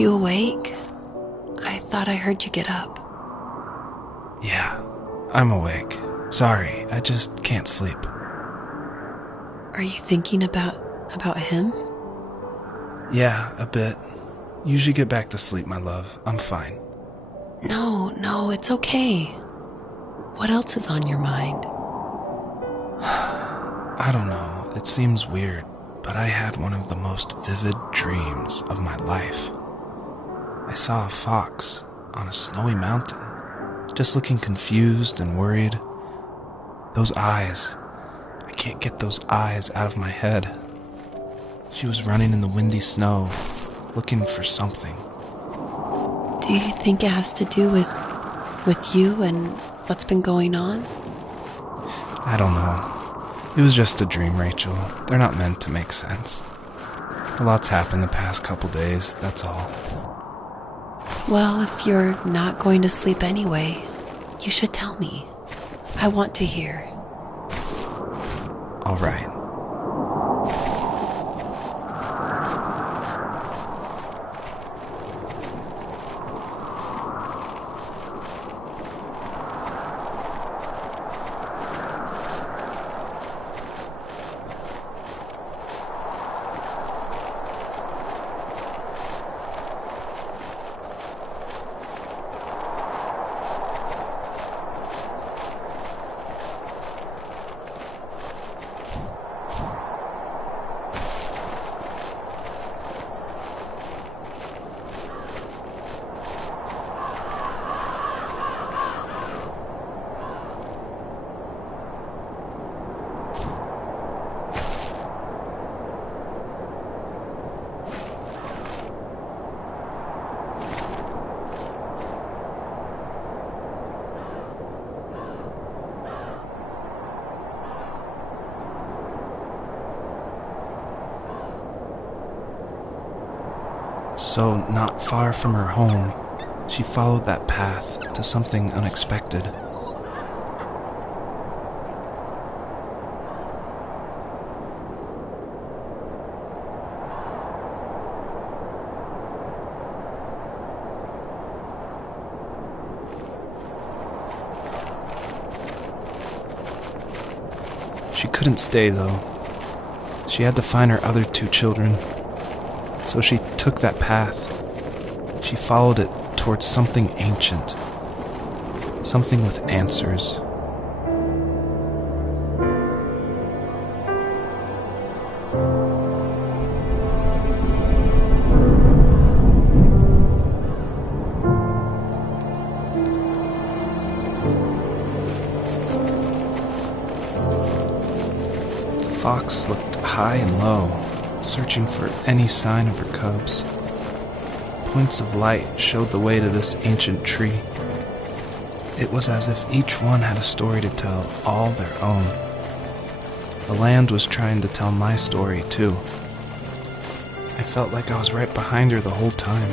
you awake? I thought I heard you get up. Yeah, I'm awake. Sorry, I just can't sleep. Are you thinking about him? Yeah, a bit. Usually get back to sleep, my love. I'm fine. No, it's okay. What else is on your mind? I don't know, it seems weird, but I had one of the most vivid dreams of my life. I saw a fox on a snowy mountain, just looking confused and worried. Those eyes, I can't get those eyes out of my head. She was running in the windy snow, looking for something. Do you think it has to do with you and what's been going on? I don't know. It was just a dream, Rachel. They're not meant to make sense. A lot's happened the past couple days, that's all. Well, if you're not going to sleep anyway, you should tell me. I want to hear. All right. So, not far from her home, she followed that path to something unexpected. She couldn't stay, though. She had to find her other 2 children. So she took that path. She followed it towards something ancient. Something with answers. The fox looked high and low, searching for any sign of her cubs. Points of light showed the way to this ancient tree. It was as if each one had a story to tell, all their own. The land was trying to tell my story, too. I felt like I was right behind her the whole time.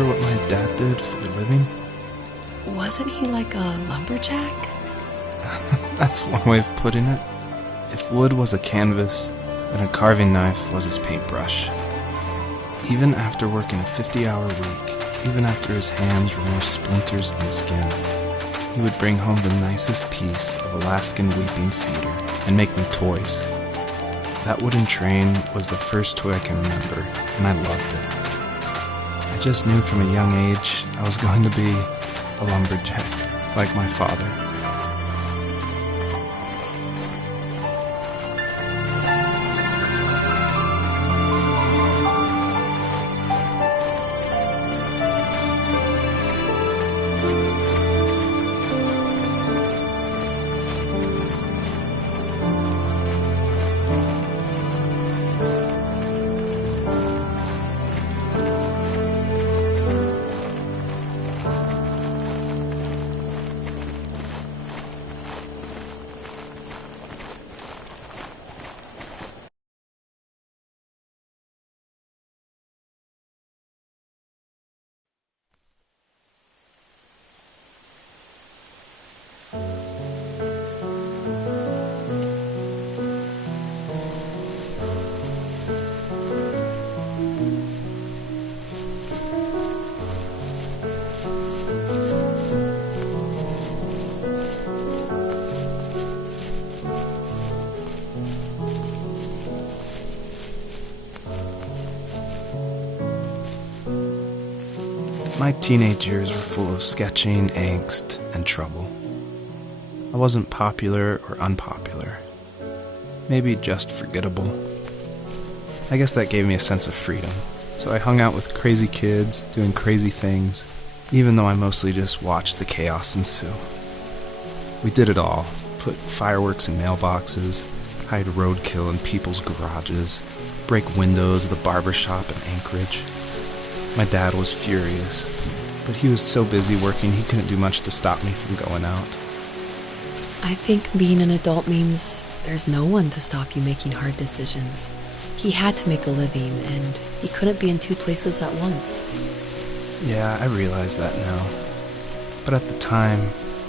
remember what my dad did for a living? Wasn't he like a lumberjack? That's one way of putting it. If wood was a canvas, then a carving knife was his paintbrush. Even after working a 50-hour week, even after his hands were more splinters than skin, he would bring home the nicest piece of Alaskan weeping cedar and make me toys. That wooden train was the first toy I can remember, and I loved it. I just knew from a young age I was going to be a lumberjack, like my father. My teenage years were full of sketching, angst, and trouble. I wasn't popular or unpopular. Maybe just forgettable. I guess that gave me a sense of freedom, so I hung out with crazy kids, doing crazy things, even though I mostly just watched the chaos ensue. We did it all. Put fireworks in mailboxes, hide roadkill in people's garages, break windows of the barber shop in Anchorage. My dad was furious, but he was so busy working he couldn't do much to stop me from going out. I think being an adult means there's no one to stop you making hard decisions. He had to make a living, and he couldn't be in two places at once. Yeah, I realize that now. But at the time,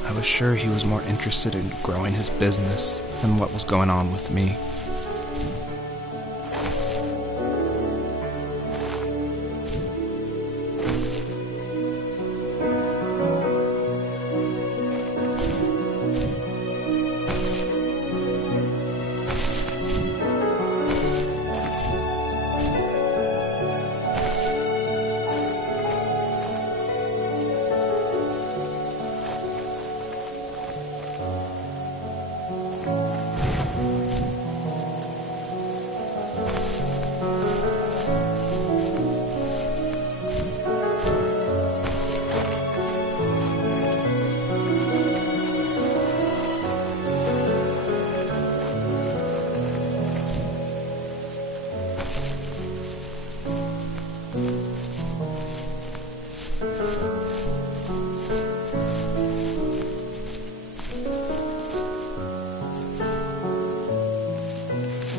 I was sure he was more interested in growing his business than what was going on with me.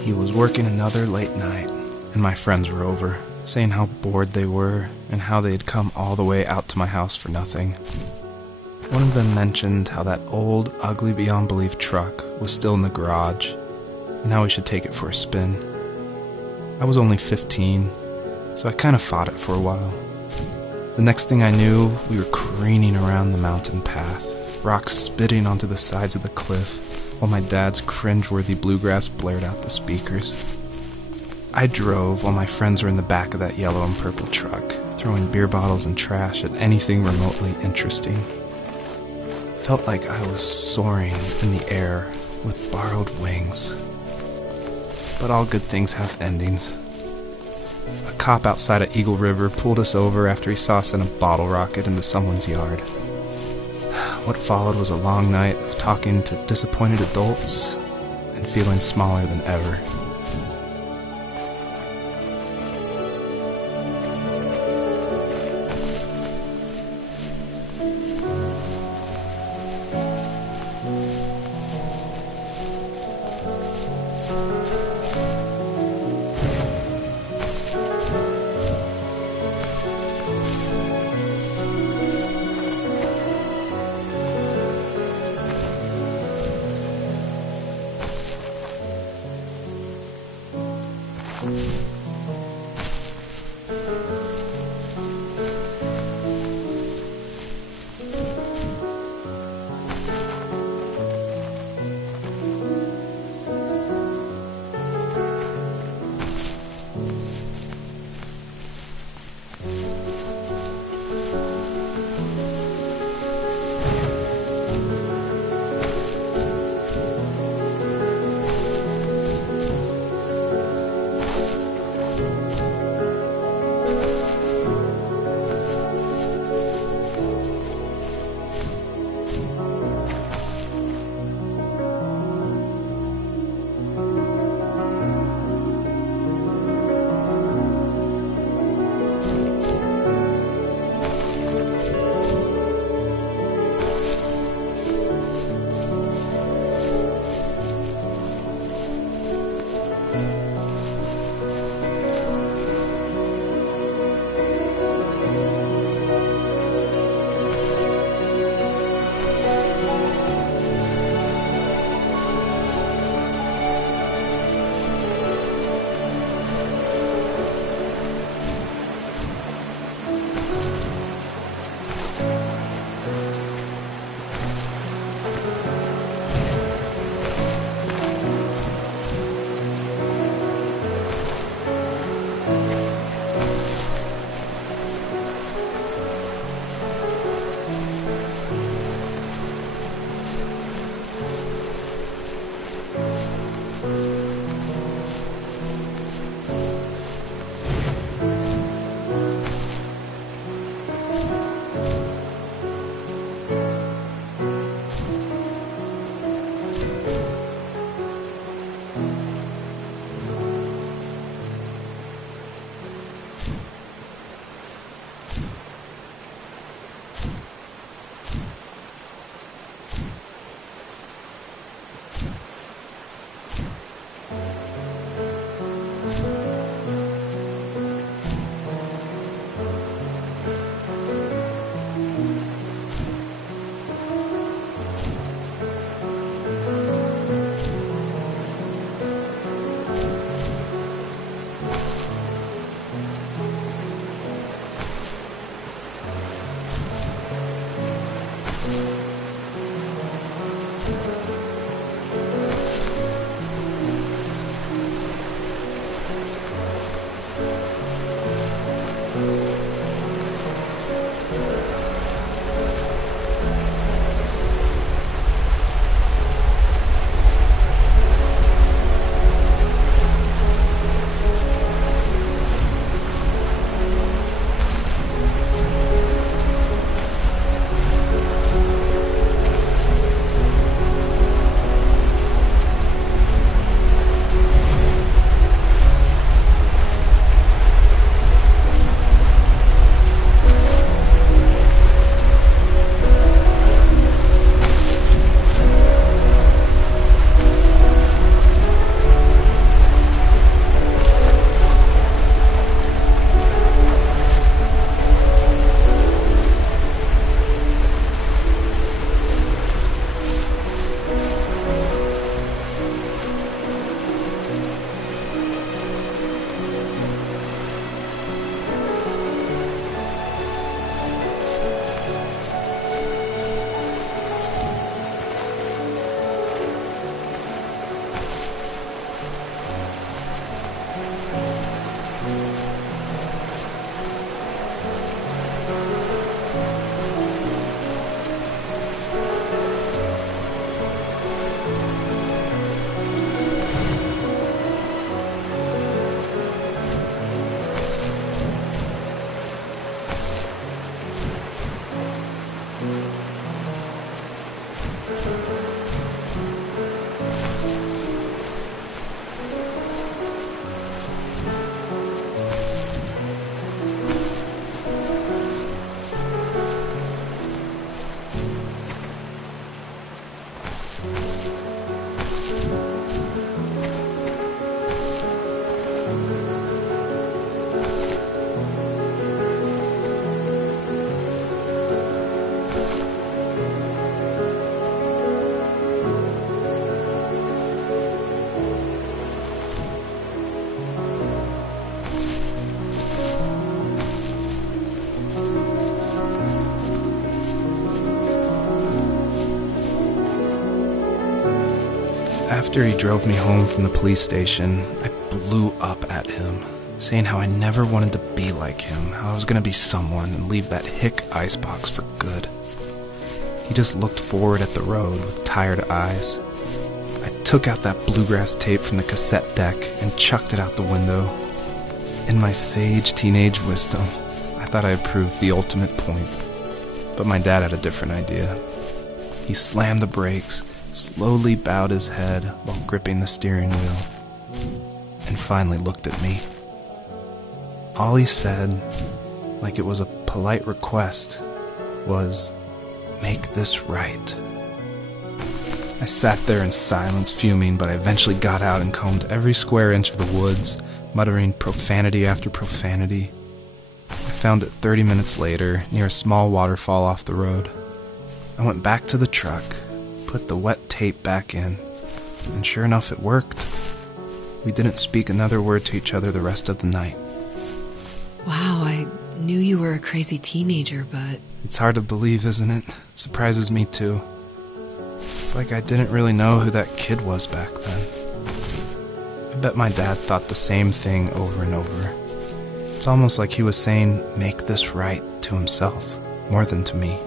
He was working another late night, and my friends were over, saying how bored they were and how they had come all the way out to my house for nothing. One of them mentioned how that old, ugly beyond belief truck was still in the garage, and how we should take it for a spin. I was only 15, so I kind of fought it for a while. The next thing I knew, we were careening around the mountain path, rocks spitting onto the sides of the cliff, while my dad's cringeworthy bluegrass blared out the speakers. I drove while my friends were in the back of that yellow and purple truck, throwing beer bottles and trash at anything remotely interesting. Felt like I was soaring in the air with borrowed wings. But all good things have endings. A cop outside of Eagle River pulled us over after he saw us send a bottle rocket into someone's yard. What followed was a long night of talking to disappointed adults and feeling smaller than ever. After he drove me home from the police station, I blew up at him, saying how I never wanted to be like him, how I was going to be someone and leave that hick icebox for good. He just looked forward at the road with tired eyes. I took out that bluegrass tape from the cassette deck and chucked it out the window. In my sage teenage wisdom, I thought I had proved the ultimate point. But my dad had a different idea. He slammed the brakes, slowly bowed his head while gripping the steering wheel, and finally looked at me. All he said, like it was a polite request, was, "Make this right." I sat there in silence, fuming, but I eventually got out and combed every square inch of the woods, muttering profanity after profanity. I found it 30 minutes later, near a small waterfall off the road. I went back to the truck, put the wet tape back in, and sure enough, it worked. We didn't speak another word to each other the rest of the night. Wow, I knew you were a crazy teenager, but... It's hard to believe, isn't it? Surprises me too. It's like I didn't really know who that kid was back then. I bet my dad thought the same thing over and over. It's almost like he was saying, "Make this right," to himself, more than to me.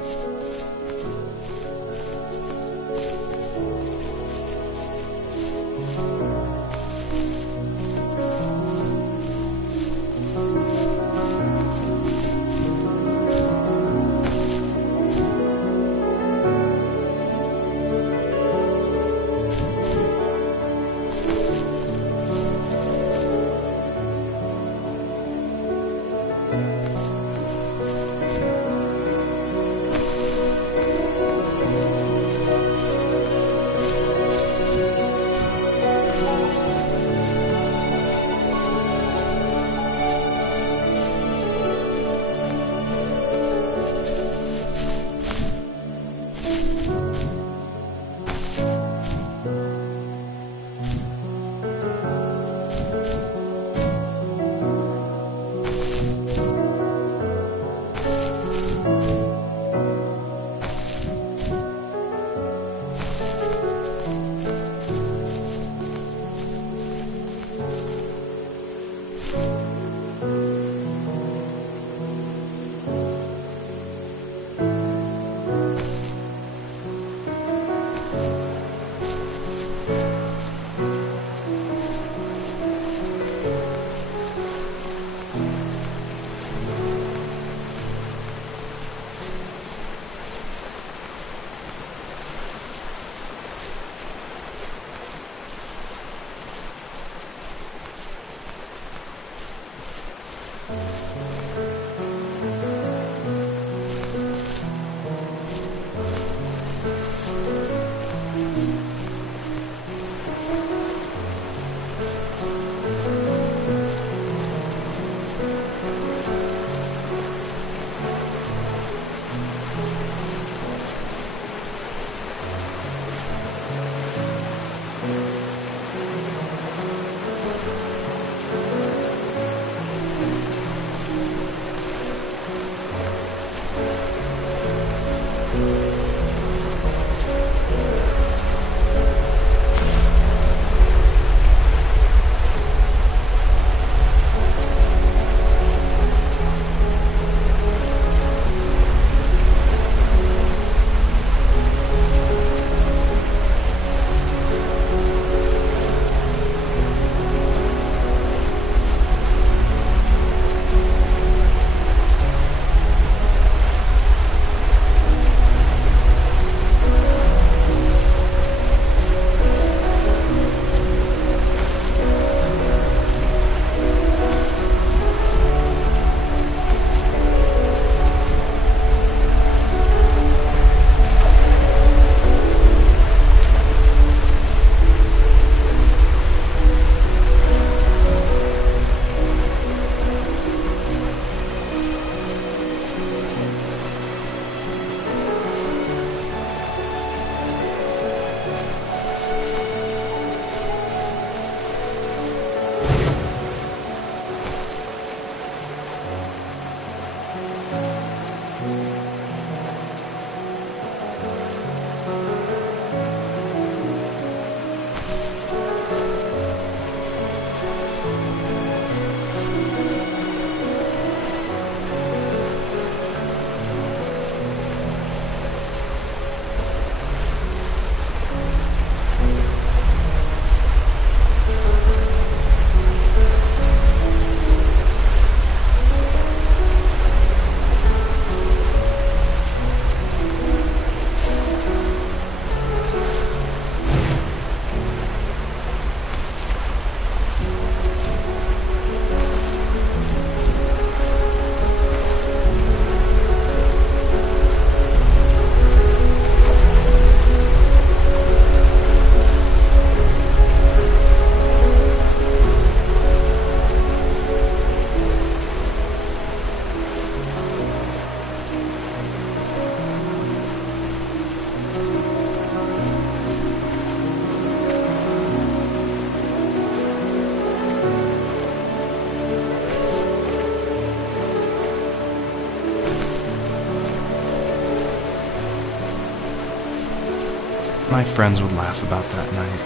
My friends would laugh about that night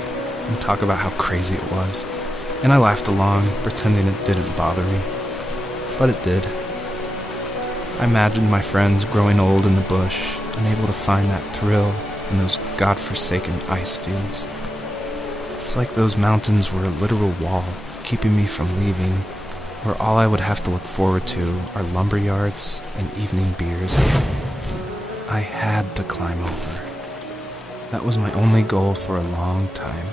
and talk about how crazy it was, and I laughed along, pretending it didn't bother me. But it did. I imagined my friends growing old in the bush, unable to find that thrill in those godforsaken ice fields. It's like those mountains were a literal wall, keeping me from leaving, where all I would have to look forward to are lumber yards and evening beers. I had to climb over. That was my only goal for a long time.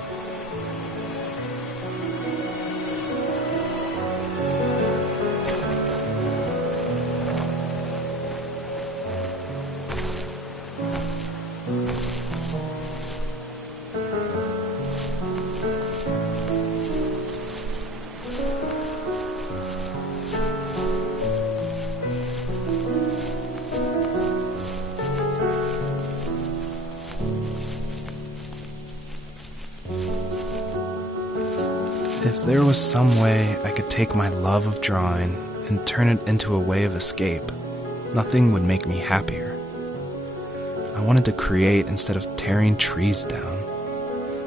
If there was some way I could take my love of drawing and turn it into a way of escape, nothing would make me happier. I wanted to create instead of tearing trees down.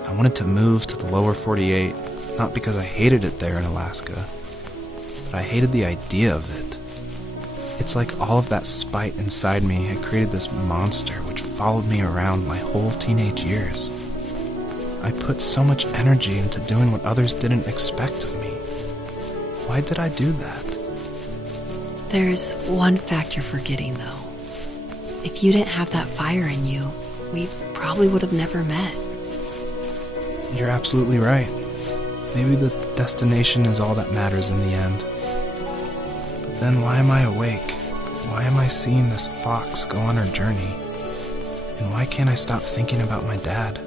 I wanted to move to the lower 48, not because I hated it there in Alaska, but I hated the idea of it. It's like all of that spite inside me had created this monster which followed me around my whole teenage years. I put so much energy into doing what others didn't expect of me. Why did I do that? There's one fact you're forgetting, though. If you didn't have that fire in you, we probably would have never met. You're absolutely right. Maybe the destination is all that matters in the end. But then why am I awake? Why am I seeing this fox go on her journey? And why can't I stop thinking about my dad?